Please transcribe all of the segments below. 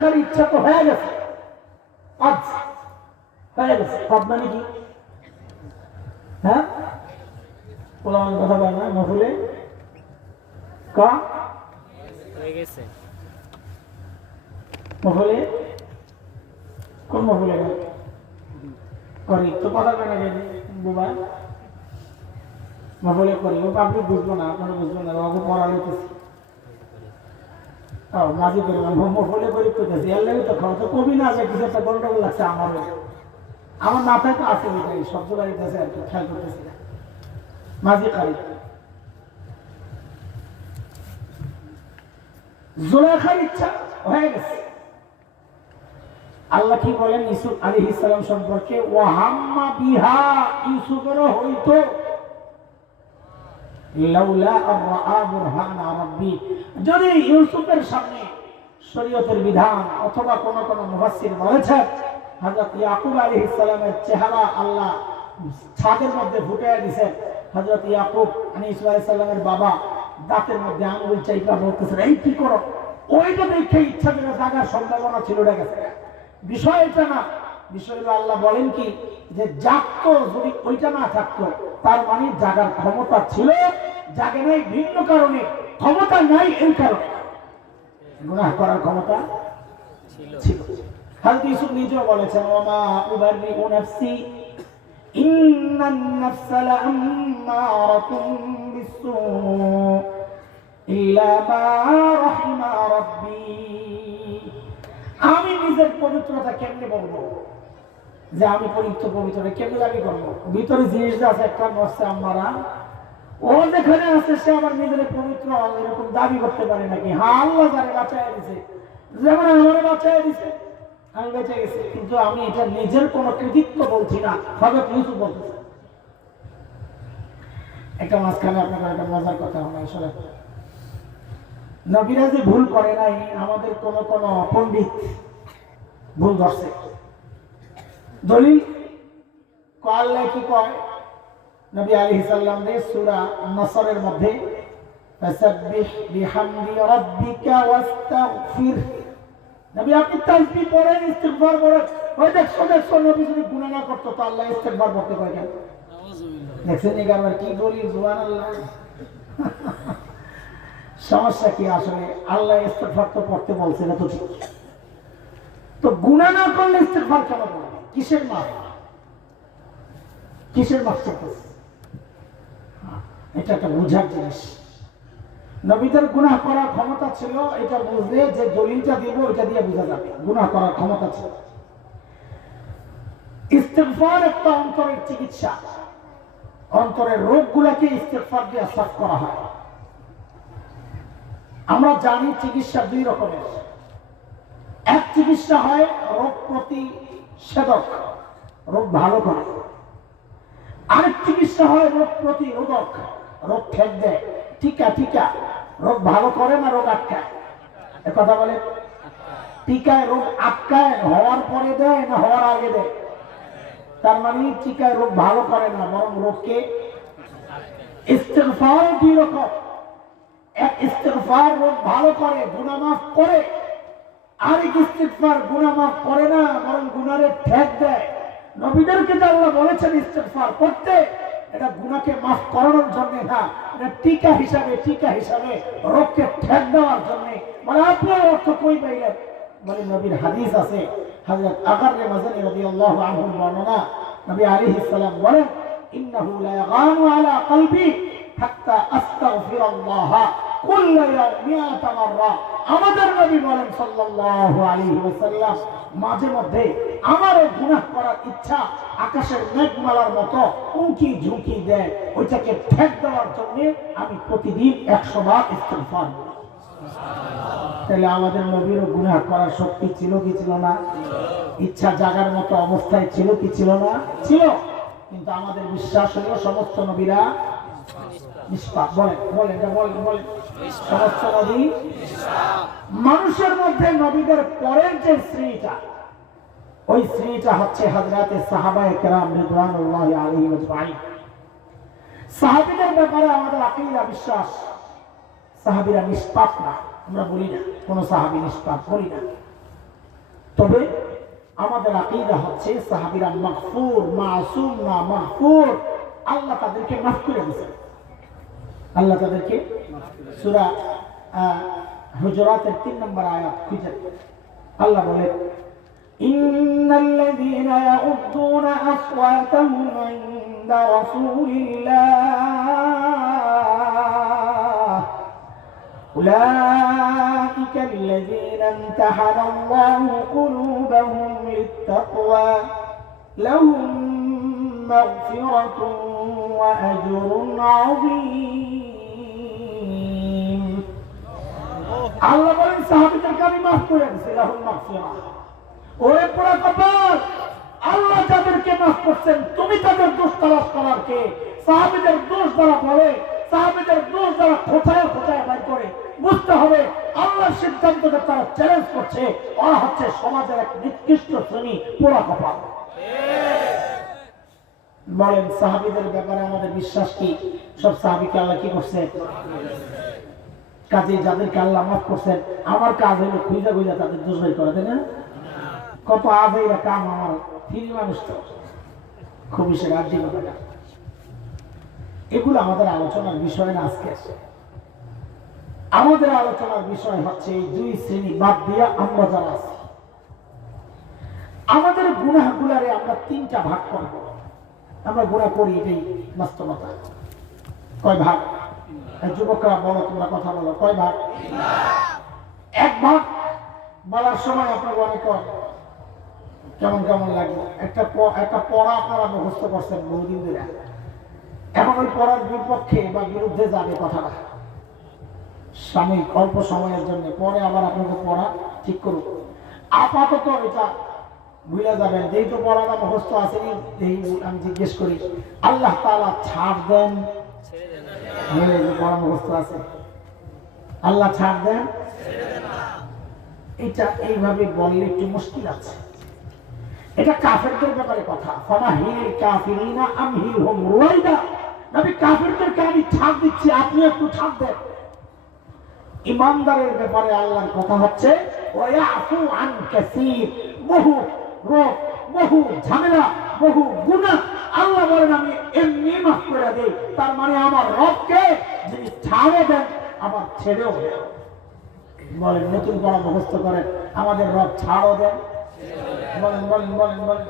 ইচ্ছা তো হয়ে গেছে, আজ হয়ে গেছে। পদ মানে কি? হ্যাঁ, পোলাওয়ান কথা বলে না, মফুলে কা হয়ে গেছে। মফুলে কোন মফুলে করি তো কথা কেন বুবা মফুলে করি ও আপনি বুঝবো না, আপনারা বুঝবো না, বাবু পড়া লিখতেছি মাঝি করে মফুলে করি করতেছি এর লাগে তো খাওয়া তো কবি না আছে কিছু একটা গল্প লাগছে আমার মাথায় তো আছে ওইটাই শব্দ বাড়িতেছে আর কি, খেয়াল করতেছি না। মাঝি কারি জুলেখার ইচ্ছা হয়ে গেছে। আল্লাহ কি বলেন ইউসুফ আলাইহিস সালাম সম্পর্কে, ওয়াহাম্মা বিহা, ইউসুফেরও হইতো, লাউলা আরআ বুরহানা রাব্বি, যদি ইউসুফের সামনে শরীয়তের বিধান অথবা কোন কোন মুফাসসির বলেছেন হযরত ইয়াকুব আলাইহিস সালামের চেহারা আল্লাহ ছাদের মধ্যে ফুটিয়ে দিয়েছেন। হযরত ইয়াকুব আলাইহিস সালামের বাবা দাঁতের মধ্যে আঙুল চাইপা বলতেছেন, এই কি করো? ওইটা দেখে ইচ্ছা করে জাগার সম্ভাবনা ছিল, গেছে। বিষয় এটা না, বিষয় হলো আল্লাহ বলেন কি যে জাগতো, যদি ওইটা না থাকতো তার মানে জাগার ক্ষমতা ছিল, জাগে নাই ভিন্ন কারণে, ক্ষমতা নাই এই কারণে, গুনাহ করার ক্ষমতা ছিল। হযরত ইউসুফ নিজেও বলেছেন, ওমা উবাররিউ নাফসি ইন্নান নাফসা লাআম্মারাতুম বিসসূ ইল্লা মা রাহিমা রাব্বি, আমি নিজের পবিত্রতা কেমনে বলবো যে আমি পবিত্র কেমনে দাবি করবো? ভিতরে জিনিস আছে একটা নষ্ট আমারা, ও যেখানে আছে সে আমার নিজের পবিত্র এরকম দাবি করতে পারে নাকি? হ্যাঁ, আল্লাহ যারে বাঁচাই দিছে, যেমন আমারে বাঁচাই দিছে, আমি বেঁচে গেছি, কিন্তু আমি এটা নিজের কোনো কৃতিত্ব বলছি না। হযরত ইউসুফ বলতেছে। একটা মাঝখানে আপনার একটা মজার কথা হলো, আসলে নবীরা যে ভুল করে নাই, আমাদের কোন কোন পণ্ডিত ভুল ধরছে। দলিল আল্লাহ কি কয় নবী আলাইহিস সালাম রে সূরা নসরের মধ্যে, ফাসাব্বিহ বিহামদি রাব্বিকা ওয়াস্তাগফির, নবী আপনি তাসবিহ পড়েন, ইস্তিগফার পড়েন। ওই দেখছো নবী যদি গুনাহ না করতো তো আল্লাহ ইস্তিগফার করতে কয় কেন? নাউযুবিল্লাহ। দেখছেন এবার কি দলিল? সুবহানাল্লাহ। সমস্যা কি? আসলে আল্লাহ ইস্তিগফার তো পড়তে বলছে না, তো ঠিক, তো গুনাহ না করলে ইস্তিগফার কেন বলবে? কিসের মাপ? কিসের মাপ চলতেছে? এটা একটা বুঝার জিনিস। নবীদের গুনাহ করার ক্ষমতা ছিল, এটা বুঝলে যে দলিলটা দিব এটা দিয়ে বোঝা যাবে গুনাহ করার ক্ষমতা ছিল। ইস্তিগফার একটা অন্তরের চিকিৎসা, অন্তরের রোগগুলোকে ইস্তিগফার দিয়ে সাফ করা হয়। আমরা জানি চিকিৎসা দুই রকমের, এক চিকিৎসা হয় রোগ প্রতিষেধক, রোগ ভালো করে, আরেক চিকিৎসা হয় রোগ প্রতিরোধক, রোগ ঠেক দেয়, টিকা রোগ ভালো করে না রোগ আটকায়? এ কথা বলে, টিকায় রোগ আটকায়, হওয়ার পরে দেয় না হওয়ার আগে দেয়? তার মানে টিকায় রোগ ভালো করে না, বরং রোগকে। ইস্তিগফার দুই রকম, এক ইস্তিগফার রোগ ভালো করে, গুনাহ মাফ করে, আরেক ইস্তিগফার গুনাহ মাফ করে না, বরং গুনাহে ঠেক দেয়। নবীদেরকে যে আল্লাহ বলেছেন ইস্তিগফার করতে, এটা গুনাহকে মাফ করানোর জন্য না, এটা টিকা হিসাবে রোগকে ঠেক দেওয়ার জন্য। মানে আপনার অর্থ কই পাইলেন? মানে নবীর হাদিস আছে, হযরত আগার মাযনী রাদিয়াল্লাহু আনহু বর্ণনা, নবী আলাইহিস সালাম বলেন, ইন্নাহু লা ইয়াগানু আলা কলবি হাত্তা আস্তাগফিরাল্লাহ কুল্লা মিআতা মাররা। আমাদের নবী বলেন সাল্লাল্লাহু আলাইহি ওয়াসাল্লাম, মাঝে মধ্যে আমারও গুনাহ করার ইচ্ছা আকাশের মেঘমালার মতো উঁকি ঝুঁকি দেয়, ওইটাকে ঠেক দেওয়ার জন্য আমি প্রতিদিন 100 বার ইস্তিগফার করি। তাহলে আমাদের নবীরও গুনাহ করার শক্তি ছিল কি ছিল না? ইচ্ছা জাগার মতো অবস্থায় ছিল কি ছিল না? ছিল। কিন্তু আমাদের বিশ্বাস হলো সমস্ত নবীরা নিষ্পাপ। বলেন সমস্ত নবী মানুষের মধ্যে নবীদের পরের যে শ্রেণীটা, ওই শ্রেণীটা হচ্ছে হযরতে সাহাবায়ে কেরাম রিদওয়ানুল্লাহি আলাইহিম আজমাইন। সাহাবীদের ব্যাপারে আমাদের আকীদা বিশ্বাস, সাহাবীরা নিষ্পাপ না, আমরা বলি না কোন সাহাবী নিষ্পাপ, বলি না। তবে আমাদের আকীদা হচ্ছে সাহাবীরা মাগফুর, মাসুম না, মাগফুর। আল্লাহ তাদেরকে মাফ করে দিয়েছেন। আল্লাহ তাদেরকে সূরা হুজুরাতের 3 নম্বর আয়াত খুঁজে আল্লাহ বলেন, ইন্নাল্লাযীনা ইয়াউদ্দুনা আসওয়াতাহুম ইনদা রাসূলিল্লাহ উলাইকা আল্লাযীনা ইমতাহানা আল্লাহু কুলুবাহুম লিত-তাকওয়া লাহুম মাগফিরাতুন ওয়া আজরুন আযীম। আল্লাহ বলেন সাহাবীদেরকে আমি মাফ করে দিয়েছি, লাহুম মাগফিরাহ। ওরে পুরা কপাল, আল্লাহ যাদেরকে মাফ করছেন তুমি তাদের দোষ তালাশ করার কে? সাহাবীদের দোষ দ্বারা বলে, সাহাবীদের দোষ দ্বারা খোঁচায় খোঁচায় বাইর করে বুঝতে হবে আল্লাহর সিদ্ধান্তকে তারা চ্যালেঞ্জ করছে। ওরা হচ্ছে সমাজের এক নিকৃষ্ট শ্রেণী, পুরা কপাল। বলেন সাহাবীদের ব্যাপারে আমাদের বিশ্বাস কি? সব সাহাবীকে আল্লাহ কি করছে? কাজে যাদেরকে আল্লাহ মাফ করছেন, আমার কাজ হলো খুঁজা খুঁজা তাদের দোষ বের করে, তাই না? কত আজেইরা কাম আমার ফিরি মানুষ তো খুবই সে রাজ্য। এগুলো আমাদের আলোচনার বিষয় না। আজকে আমাদের আলোচনার বিষয় হচ্ছে এই দুই শ্রেণী বাদ দিয়া আমরা যারা আছি, আমাদের গুনাহগুলারে আমরা 3টা ভাগ করব। আমরা গুনাহ করি, এটাই বাস্তবতা। কয় ভাগ? যুবকরা বলো, তোমরা কথা বলো, কয় ভাগ? এক ভাগ বলার সময় আপনার অনেক কেমন কেমন লাগবে। একটা পড়া আপনারা মুখস্থ করছেন বহুদিন ধরে, এখন ওই পড়ার বিপক্ষে বা বিরুদ্ধে যাবে কথাটা সাময়িক অল্প সময়ের জন্য, পরে আবার আপনাকে পড়া ঠিক করুন। আপাতত এটা ভুলে যাবেন, যেহেতু পড়াটা মুখস্থ আসেনি। আমি জিজ্ঞেস করি, আল্লাহ তাআলা ছাড় দেন? পড়া মুখস্থ আছে, আল্লাহ ছাড় দেন? এটা এইভাবে বললে একটু মুশকিল আছে। এটা কাফেরদের ব্যাপারে কথা। ফামাহিল কাফিরিনা আমহিলহুম রুয়াইদা। নবী কাফেরদেরকে আমি ছাড় দিচ্ছি, আপনি একটু ছাড় দেন। ইমানদারের ব্যাপারে আল্লাহর কথা হচ্ছে ওয়ায়াফু আন কাসীর। বহু রোগ, বহু ঝামেলা, বহু গুনাহ আল্লাহ বলেন আমি এমনি মাফ করে দেই। তার মানে আমার রবকে যিনি ছাড়ও দেন আবার ছেড়েও দেন। বলেন নতুন পড়া মুখস্থ করেন, আমাদের রব ছাড়ও দেন। বলেন বলেন বলেন বলেন।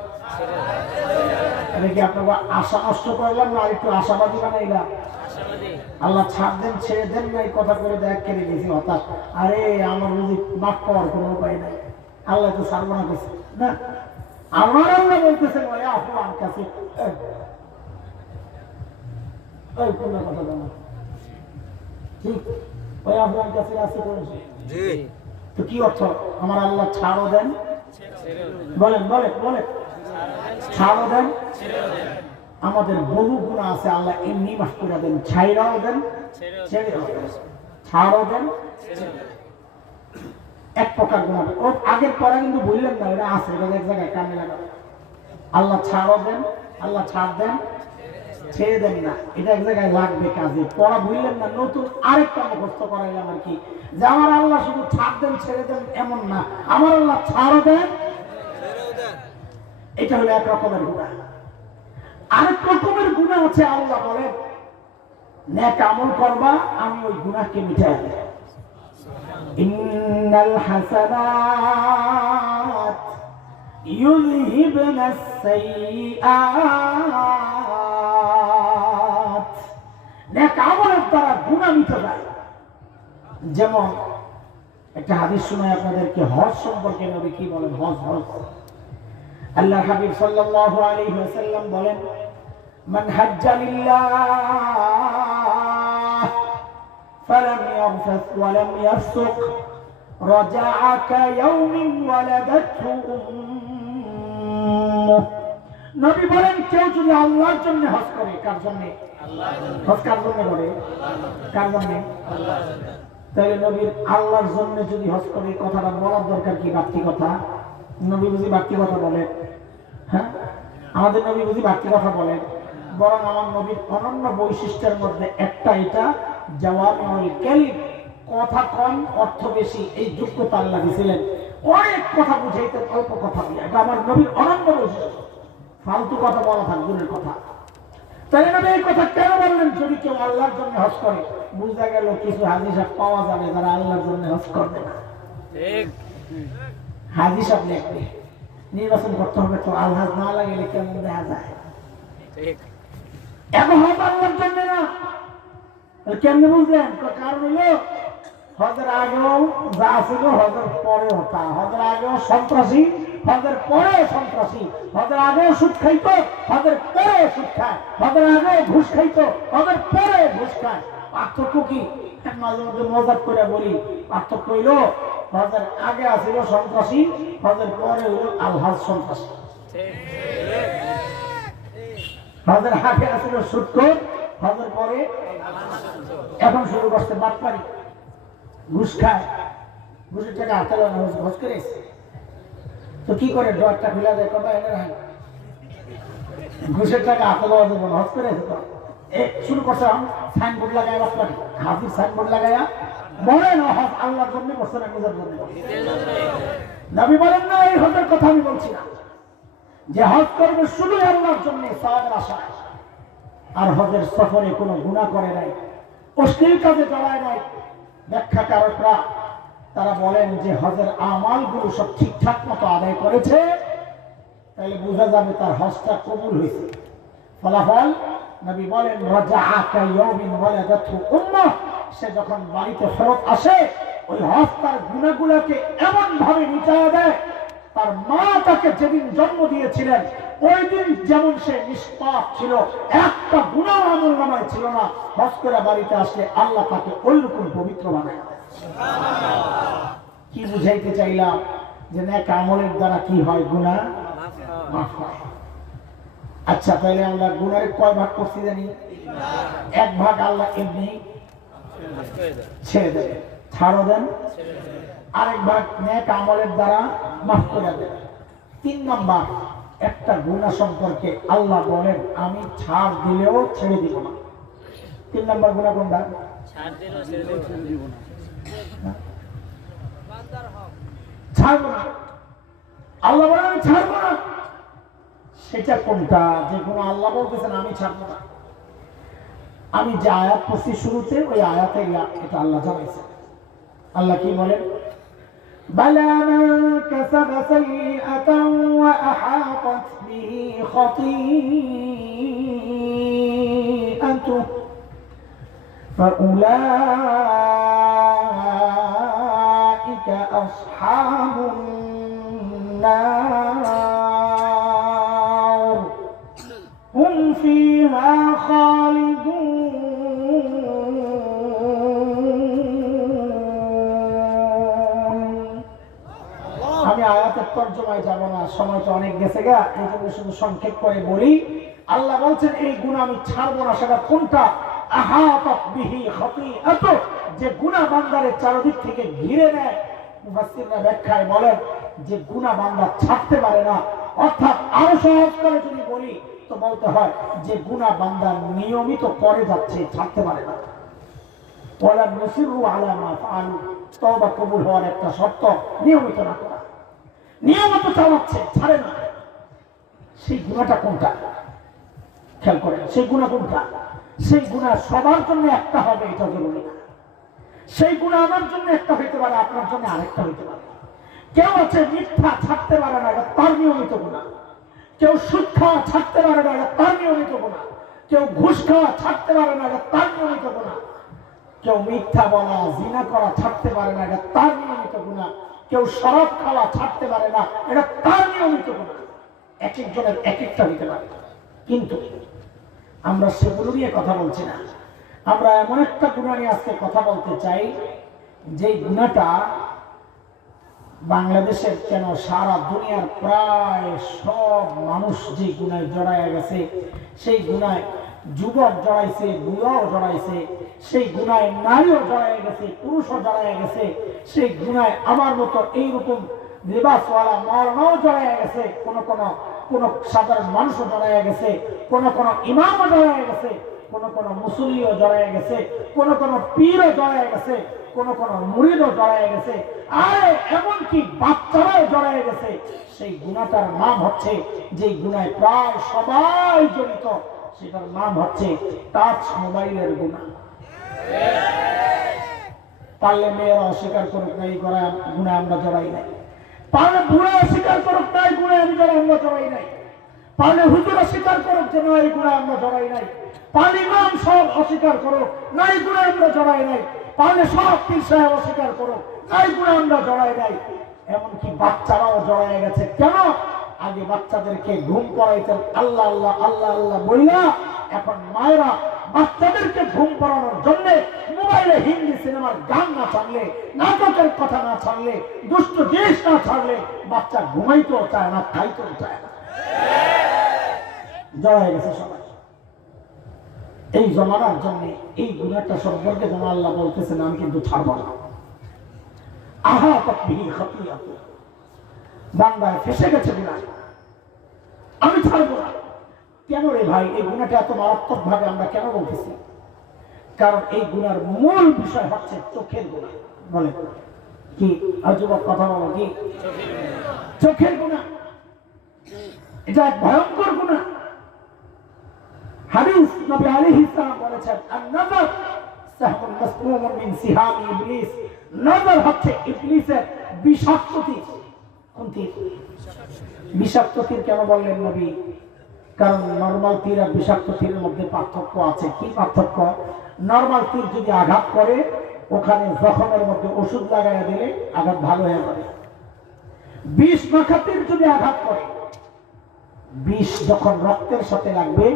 কি আপনার আশা নষ্ট করলাম না একটু আশাবাদী বানাইলাম? আল্লাহ ছাড় দেন ছেড়ে দেন না এই কথা করে দেখ কেড়ে গেছি হতাশ। আরে আমার যদি মাফ পাওয়ার কোনো উপায় নাই, আল্লাহ তো ছাড়বো না কিছু না। আমার আল্লাহ বলতেছেন আপনার কাছে কথা বলো ঠিক, ওই আপনার কাছে আছে তো কি অর্থ? আমার আল্লাহ ছাড়ও দেন, বলেন বলেন বলেন, ছাড়ও দেন। আমাদের বহু গুনাহ আছে, আল্লাহ এমনি মাফ করে দেন, ছাইরাও দেন, ছেড়েও দেন। ছাড়ও দেন এক প্রকার গুনাহ। ও আগের পড়া কিন্তু বললেন না, এটা আছে, এটা এক জায়গায় কানে লাগানো। আল্লাহ ছাড়ও দেন, আল্লাহ ছাড় দেন, ছেড়ে দেন না, এটা এক জায়গায় লাগবে কাজে। পড়া ভুললেন না, নতুন আরেকটা মুখস্থ করাইলাম আর কি, যে আমার আল্লাহ শুধু ছাড় দেন ছেড়ে দেন এমন না, আমার আল্লাহ ছাড়ও দেন। এটা হলো এক রকমের গুনাহ। আরেক রকমের গুনাহ আছে, আল্লাহ বলেন নেক আমল করবা, আমি ওই গুনাহকে মিটাই দেব। ইন্নাল হাসানাত ইউযহিবনাস সাইয়্যাত। নেক আমলের দ্বারা গুনাহ মিটে যায়। যেমন একটা হাদিস শোনাই আপনাদেরকে, হজ সম্পর্কে নবী কি বলেন? হজ হজ আল্লাহ হাবিব সাল্লাল্লাহু আলাইহি ওয়াসাল্লাম বলেন, মান হাজ্জা লিল্লাহ ফালাম ইয়ারফাস ওয়া লাম ইয়াফসুক রাজা'a কায়াউমিন ওয়ালাদাতহু উম্মুহ। নবী বলেন কেউ যদি আল্লাহর জন্য হজ করে, কার জন্য? হজ কার জন্য করে? কার জন্য? আল্লাহর জন্য। তাহলে নবীর আল্লাহর জন্য যদি হজ করে, কথাটা বলার দরকার কি? বাড়তি কথা? নবী বুঝি বাড়তি কথা বলেন? হ্যাঁ, আমাদের নবী বুঝি বাড়তি কথা বলেন? বরং আমার নবীর অনন্য বৈশিষ্ট্যের মধ্যে একটা, এটা জাওয়ামিউল কালিম, কথা কম অর্থ বেশি, এই যোগ্যতা আল্লাহ দিয়েছিলেন। অনেক কথা বুঝাইতেন অল্প কথা দিয়ে। এটা আমার নবীর অনন্য বৈশিষ্ট্য। ফালতু কথা বলা থাক, দূরের কথা। তাই নবী এই কথা কেন বললেন? যদি কেউ আল্লাহর জন্য হজ করে, বুঝা গেল কিছু হাজি সাহেব পাওয়া যাবে যারা আল্লাহর জন্য হজ করবে না। ঠিক। হাজি সাহেব লিখবে, নির্বাচন করতে হবে তো, আল্লাহ না লাগলে কেমন দেখা যায়। ঠিক। এখন হজ আল্লাহর জন্য না, কেমনে বুঝলেন? কারণ হলো হজের আগেও যা ছিল হজের পরেও তা। হজের আগেও সন্ত্রাসী, হজের পরেও সন্ত্রাসী। হজের আগেও সুদ খাইতো, হজের পরেও সুদ খায়। হজের আগেও ঘুষ খাইতো, হজের পরেও ঘুষ খায়। পার্থক্য কি? মাঝে মধ্যে মজাক করে বলি, পার্থক্য হইল হজের আগে আসিল সন্ত্রাসী, হজের পরে হইল আলহাজ সন্ত্রাসী। হজের আগে আসিল সুদখোর, হজের পরে এখন শুরু করছে বাটপারি, ঘুষ খায়। ঘুষের টাকা হাতে হজ করে তো কি করে? ডরটা খুলে দেয়, কথা এনে রাখেন। ঘুষের টাকা হাতে লওয়া যাবে না, হজ করে তো শুরু করছে। সাইনবোর্ড লাগায় বাটপারি, হাজির সাইনবোর্ড লাগাইয়া বলে না হজ আল্লাহর জন্য করছে না নিজের জন্য। নবী বলেন না এই হজের কথা আমি বলছি না, যে হজ করবে শুধু আল্লাহর জন্য সওয়াবের আশায়, আর হজের সফরে কোনো গুনাহ করে নাই, অশ্লীল কাজে জড়ায় নাই। ব্যাখ্যাকারকরা তারা বলেন যে হজের আমালগুলো সব ঠিকঠাক মতো আদায় করেছে, তাহলে বোঝা যাবে তার হজটা কবুল হয়েছে। ফলাফল নবী বলেন রাজাআ কায়াউমিন ওয়ালাদাতহু উম্মাহ, সে যখন বাড়িতে ফেরত আসে ওই হজ তার গুনাহগুলোকে এমন ভাবে মিটায়া দেয়, তার মা তাকে যেদিন জন্ম দিয়েছিলেন ওই দিন যেমন সে নিষ্পাপ ছিল, একটা গুনাহ আমলনামায় ছিল না, হজ করে বাড়িতে আসলে আল্লাহ তাকে ওইরকম পবিত্র বানায়। কি বুঝাইতে চাইলাম? যে নেক আমলের দ্বারা কি হয়? গুনাহ মাফ হয়। আচ্ছা, তাহলে আমরা গুনাহের কয় ভাগ করছি জানি? এক ভাগ আল্লাহ এমনি ছেড়ে দেবে, ছাড়ও দেন। আরেক ভাগ নেক আমলের দ্বারা মাফ করে দেন। 3 নম্বর, একটা গুনাহ সম্পর্কে আল্লাহ বলেন আমি ছাড় দিলেও ছেড়ে দিব না। 3 নম্বর গুনাহ কোনটা? ছাড় দিলেও ছেড়ে দিব না। ছাড়বো না, আল্লাহ বলেন আমি ছাড়বো না। সেটা কোনটা? যে গুনাহ আল্লাহ বলতেছেন আমি ছাড়বো না। আমি যে আয়াত পড়ছি শুরুতে, ওই আয়াতে এটা আল্লাহ জানাইছেন। আল্লাহ কি বলেন? বালা মান কাসাবা সাইয়্যাতান ওয়া আহাতাত বিহি খাতিআতুহু ফাউলাইকা আসহাবুন নার হুম ফিহা খালিদুন। আমি আয়াতের তর্জমায় যাব না, সময় তো অনেক গেছে গা, এই জন্য শুধু সংক্ষেপ করে বলি। আল্লাহ বলছেন এই গুনাহ আমি ছাড়বো না। সেটা কোনটা? আহাতাত বিহি খাতিআতু, যে গুনাহ বান্দারের চারদিক থেকে ঘিরে নেয়। মুফাসসিররা ব্যাখ্যায় বলেন যে গুনাহ বান্দা ছাড়তে পারে না, অর্থাৎ আরো সহজ করে যদি বলি তো বলতে হয় যে গুনাহ বান্দা নিয়মিত করে যাচ্ছে, ছাড়তে পারে না। ওয়ালা মুসিরু আলা মা ফাআলু, তওবা কবুল হওয়ার একটা শর্ত নিয়মিত না করা। নিয়মিত চালাচ্ছে, ছাড়ে না। সেই গুনাহটা কোনটা? খেয়াল করেন, সেই গুনাহ কোনটা? সেই গুনাহ সবার জন্য একটা হবে এটা জরুরি না। সেই গুনাহ আমার জন্য একটা হইতে পারে, আপনার জন্য আরেকটা হইতে পারে। কেউ আছে মিথ্যা ছাড়তে পারে না, এটা তার নিয়মিত গুনাহ। কেউ সুদ খাওয়া ছাড়তে পারে না, এটা তার নিয়মিত গুনাহ। কেউ ঘুষ খাওয়া ছাড়তে পারে না, এটা তার নিয়মিত গুনাহ। কেউ মিথ্যা বলা, জিনা করা ছাড়তে পারে না, এটা তার নিয়মিত গুনাহ। কেউ শরাব খাওয়া ছাড়তে পারে না, এটা তার নিয়মিত গুনাহ। এক একজনের এক একটা হইতে পারে, কিন্তু আমরা সেগুলো নিয়ে কথা বলছি না। আমরা এমন একটা গুনাহ নিয়ে আজকে কথা বলতে চাই, যে গুনাহটা বাংলাদেশের কেন সারা দুনিয়ার প্রায় সব মানুষ যে গুনায় জড়ায় গেছে, সেই গুনায় যুবক জড়াইছে, বুড়াও জড়াইছে, সেই গুনায় নারীও জড়ায় গেছে, পুরুষও জড়ায় গেছে, সেই গুনায় আমার মতো এইরকম লিবাসওয়ালা মরনাও জড়ায় গেছে, কোন সাধারণ মানুষও জড়ায় গেছে, কোন ইমামও জড়ায় গেছে, কোন মুসল্লিও জড়ায় গেছে, কোন পীরও জড়ায় গেছে, কোন মুরিদও জড়ায় গেছে, আরে এমনকি বাচ্চারাও জড়ায় গেছে। সেই গুনাহটার নাম হচ্ছে, যে গুনায় প্রায় সবাই জড়িত, সেটার নাম হচ্ছে টাচ মোবাইলের গুনাহ। পারলে মেয়েরা অস্বীকার করুক না, এই গুনায় আমরা জড়াই নাই। পারলে বুড়া অস্বীকার করুক না, এই গুনায় আমরা জড়াই নাই। পারলে হুজুর অস্বীকার করুক যে না, এই গুনায় আমরা জড়াই নাই। পারলে ইমাম সব অস্বীকার করুক না, এই গুনায় আমরা জড়াই নাই। পারলে সব পীর সাহেব অস্বীকার করুক না, এই গুনায় আমরা জড়াই নাই। এমনকি বাচ্চারাও জড়াই গেছে। কেন? আগে বাচ্চাদেরকে ঘুম পড়াইতেন আল্লাহ আল্লাহ আল্লাহ আল্লাহ বইলা, এখন মায়েরা বাচ্চাদেরকে ঘুম পড়ানোর জন্য মোবাইলে হিন্দি সিনেমার গান না ছাড়লে, নাটকের কথা না ছাড়লে, দুষ্ট জিনিস না ছাড়লে বাচ্চা ঘুমাইতেও চায় না, খাইতেও চায় না। জড়াই গেছে সবাই। এই জমানার জন্য এই গুনাহটা সম্পর্কে যেন আল্লাহ বলতেছেন, আমি কিন্তু ছাড়ব না। আহা তকবিহি খতিয়াত, বান্দায় ফেসে গেছে গুনাহ, আমি ছাড়ব না। কেন রে ভাই? এই গুনাহটা এত মারাত্মক ভাবে আমরা কেন বলতেছি? কারণ এই গুনার মূল বিষয় হচ্ছে চোখের গুনাহ। বলে কি যুবক, কথা বলো কি? চোখের গুনাহ, এটা এক ভয়ঙ্কর গুনাহ। হাদিস নবী আলাইহিস সালাম বলেছেন, আন-নাযার সাহমুন মাসমুমুন মিন সিহাম ইবলিস। নজর হচ্ছে ইবলিসের বিষাক্ত তীর। কোন তীর? বিষাক্ত তীর কেন বললেন নবী? কারণ নরমাল তীর আর বিষাক্ত তীরের মধ্যে পার্থক্য আছে। কি পার্থক্য? নরমাল তীর যদি আঘাত করে, ওখানে জখমের মধ্যে ওষুধ লাগাইয়া দিলে আঘাত ভালো হয়ে যাবে। বিষ মাখা তীর যদি আঘাত করে, বিষ যখন রক্তের সাথে লাগবে,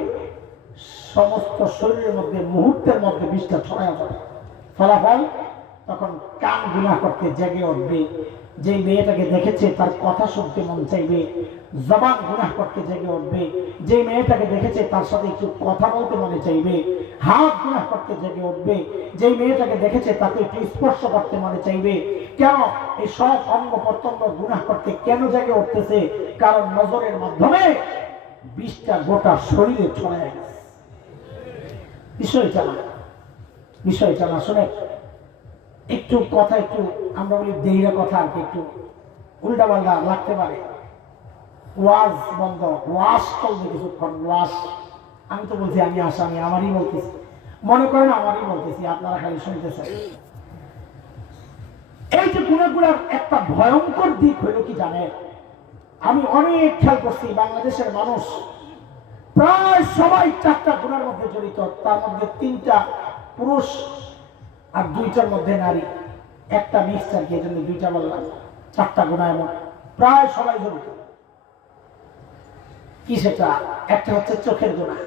সমস্ত শরীরের মধ্যে মুহূর্তের মধ্যে বিষটা ছড়ায় যাবে। ফলাফল তখন কান গুনাহ করতে জেগে উঠবে। যে মেয়েটাকে দেখেছে তার কথা শুনতে মন চাইবে। জবান গুনাহ করতে জেগে উঠবে। যে মেয়েটাকে দেখেছে তার সাথে একটু কথা বলতে মনে চাইবে। হাত গুনাহ করতে জেগে উঠবে। যে মেয়েটাকে দেখেছে তাকে একটু স্পর্শ করতে মনে চাইবে। কেন? এই সব অঙ্গ প্রত্যঙ্গ গুনাহ করতে কেন জেগে উঠতেছে? কারণ নজরের মাধ্যমে বিষটা গোটা শরীরে ছড়ায় গেছে। বিষয়টা না শুনে একটু কথা, একটু আমরা বলি দেহিরা কথা, আর কি একটু উল্টা পাল্টা লাগতে পারে। ওয়াজ বন্ধ, ওয়াজ চলবে কিছুক্ষণ। ওয়াজ আমি তো বলছি আমি আসামি, আমারই বলতেছি, মনে করেন আমারই বলতেছি, আপনারা খালি শুনতেছেন। এই যে গুনাহগুলোর একটা ভয়ঙ্কর দিক হইল কি জানেন? আমি অনেক খেয়াল করছি, বাংলাদেশের মানুষ প্রায় সবাই 4টা গুনার মধ্যে জড়িত। তার মধ্যে 3টা পুরুষ আর 2টার মধ্যে নারী। একটা মিক্সচার, কি জন্য 2টা বললাম? 4টা গুনাহ এমন প্রায় সবাই জড়িত। কি সেটা? একটা হচ্ছে চোখের গুনাহ।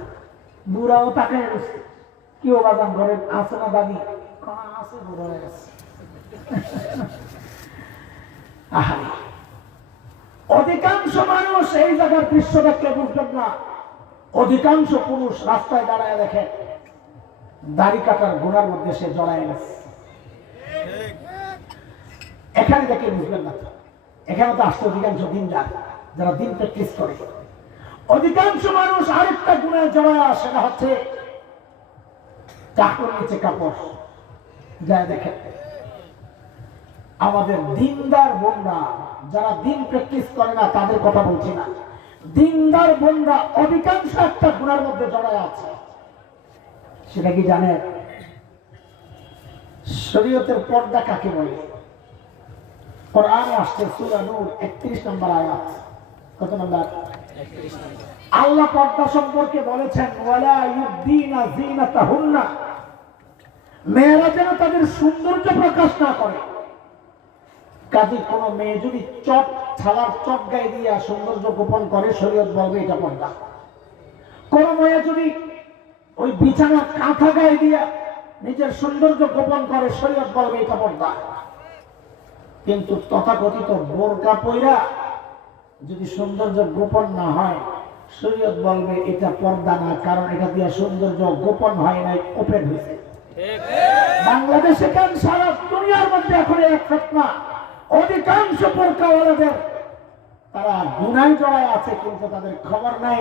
বুড়াও তাকায় রয়েছে, কি ও বাদাম ঘরে আছে না দাদি? আছে, বুড়ো হয়ে গেছে। অধিকাংশ মানুষ এই জায়গার দৃশ্য দেখলে বুঝবেন না। অধিকাংশ পুরুষ রাস্তায় দাঁড়ায় দেখে দাড়ি কাটার গুনার মধ্যে সে জড়ায় গেছে। এখানে দেখে বুঝবেন না। এখানে তো আসছে অধিকাংশ দিনদার, যারা দিন প্র্যাকটিস করে। অধিকাংশ মানুষ আরেকটা গুনায় জড়ায়, সেটা হচ্ছে চাকর নিচে কাপড় যায় দেখে। আমাদের দিনদার বোনরা, যারা দিন প্র্যাকটিস করে না তাদের কথা বলছি না, দিনদার বোনরা অধিকাংশ একটা গুনার মধ্যে জড়ায় আছে। সেটা কি জানে? শরীয়তের পর্দা কাকে বলে? কোরআনে আসছে সূরা নূর 31 নম্বর আয়াত। কত নম্বর? আল্লাহ পর্দা সম্পর্কে বলেছেন, ওয়ালা ইউবদিনা যিনাতাহুন্না, মেয়েরা যেন তাদের সৌন্দর্য প্রকাশ না করে। কাজে কোন মেয়ে যদি ছালার চট গায়ে দিয়া সৌন্দর্য গোপন করে, শরীয়ত বলবে এটা পর্দা। কোন মেয়ে যদি ওই বিছানা কাঁথা গায়ে দিয়া নিজের সৌন্দর্য গোপন করে, শরীয়ত বলবে এটা পর্দা। কিন্তু তথাকথিত বোরকা পইরা যদি সৌন্দর্য গোপন না হয়, শরীয়ত বলবে এটা পর্দা না, কারণ এটা দিয়ে সৌন্দর্য গোপন হয় নাই, ওপেন হয়েছে। বাংলাদেশে কেন, সারা দুনিয়ার মধ্যে এখন এক ফতনা, অধিকাংশ বোরকাওয়ালাদের তারা গুনায় জড়ায় আছে, কিন্তু তাদের খবর নাই।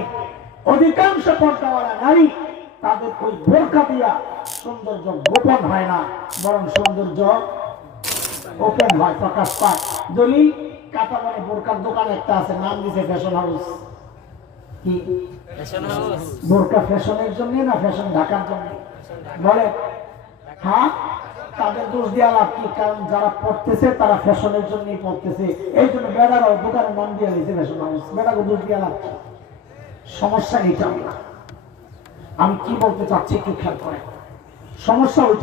অধিকাংশ পর্দাওয়ালা নারী, তাদের ওই বোরকা দিয়া সৌন্দর্য গোপন হয় না, বরং সৌন্দর্য ওপেন হয়, প্রকাশ পায়। দলিল কাটামনে বোরকার দোকান একটা আছে, নাম দিছে ফ্যাশন হাউস। কি ফ্যাশন হাউস? বোরকা ফ্যাশনের জন্য না ফ্যাশন ঢাকার জন্য? বলে হ্যাঁ, তাদের দোষ দেওয়া লাভ কি? কারণ যারা পড়তেছে তারা ফ্যাশনের জন্যই পড়তেছে, এই জন্য বেড়ারাও দোকানের নাম দিয়ে দিয়েছে ফ্যাশন হাউস। বেড়াকে দোষ দেওয়া লাভ কি? সমস্যা এইটা না। আমি কি বলতে চাচ্ছি একটু খেয়াল করে। সমস্যা ওইটা